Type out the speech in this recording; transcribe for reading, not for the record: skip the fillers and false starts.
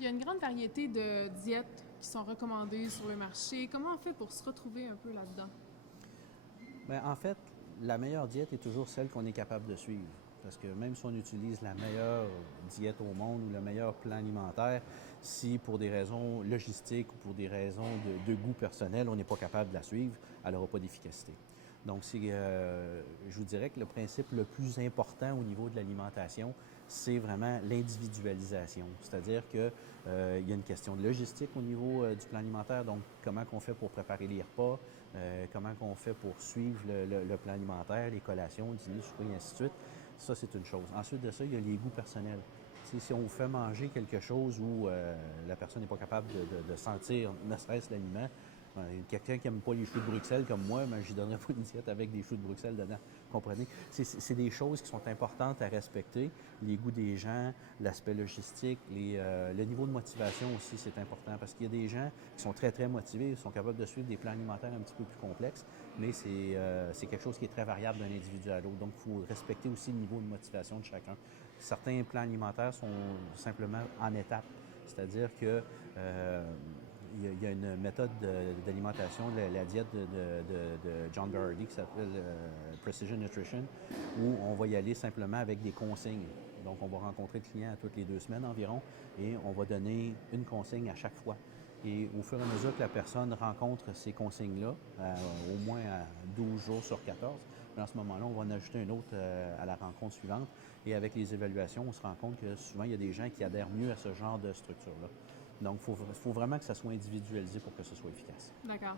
Il y a une grande variété de diètes qui sont recommandées sur le marché. Comment on fait pour se retrouver un peu là-dedans? Bien, en fait, la meilleure diète est toujours celle qu'on est capable de suivre. Parce que même si on utilise la meilleure diète au monde ou le meilleur plan alimentaire, si pour des raisons logistiques ou pour des raisons de goût personnel, on n'est pas capable de la suivre, elle n'aura pas d'efficacité. Donc, je vous dirais que le principe le plus important au niveau de l'alimentation, c'est vraiment l'individualisation. C'est-à-dire qu'il y a une question de logistique au niveau du plan alimentaire. Donc, comment qu'on fait pour préparer les repas, comment qu'on fait pour suivre le plan alimentaire, les collations, le dîner, souper, et ainsi de suite. Ça, c'est une chose. Ensuite de ça, il y a les goûts personnels. Si on vous fait manger quelque chose où la personne n'est pas capable de sentir ne serait-ce l'aliment, quelqu'un qui n'aime pas les choux de Bruxelles comme moi, je lui donnerais pas une diète avec des choux de Bruxelles dedans. Comprenez? C'est des choses qui sont importantes à respecter. Les goûts des gens, l'aspect logistique, le niveau de motivation aussi, c'est important parce qu'il y a des gens qui sont très, très motivés, sont capables de suivre des plans alimentaires un petit peu plus complexes, mais c'est quelque chose qui est très variable d'un individu à l'autre. Donc, il faut respecter aussi le niveau de motivation de chacun. Certains plans alimentaires sont simplement en étapes, c'est-à-dire que il y a une méthode d'alimentation, la diète de John Berardi qui s'appelle Precision Nutrition, où on va y aller simplement avec des consignes. Donc, on va rencontrer le client à toutes les 2 semaines environ et on va donner une consigne à chaque fois. Et au fur et à mesure que la personne rencontre ces consignes-là, au moins à 12 jours sur 14, à ce moment-là, on va en ajouter une autre à la rencontre suivante. Et avec les évaluations, on se rend compte que souvent, il y a des gens qui adhèrent mieux à ce genre de structure-là. Donc, il faut vraiment que ça soit individualisé pour que ce soit efficace. D'accord.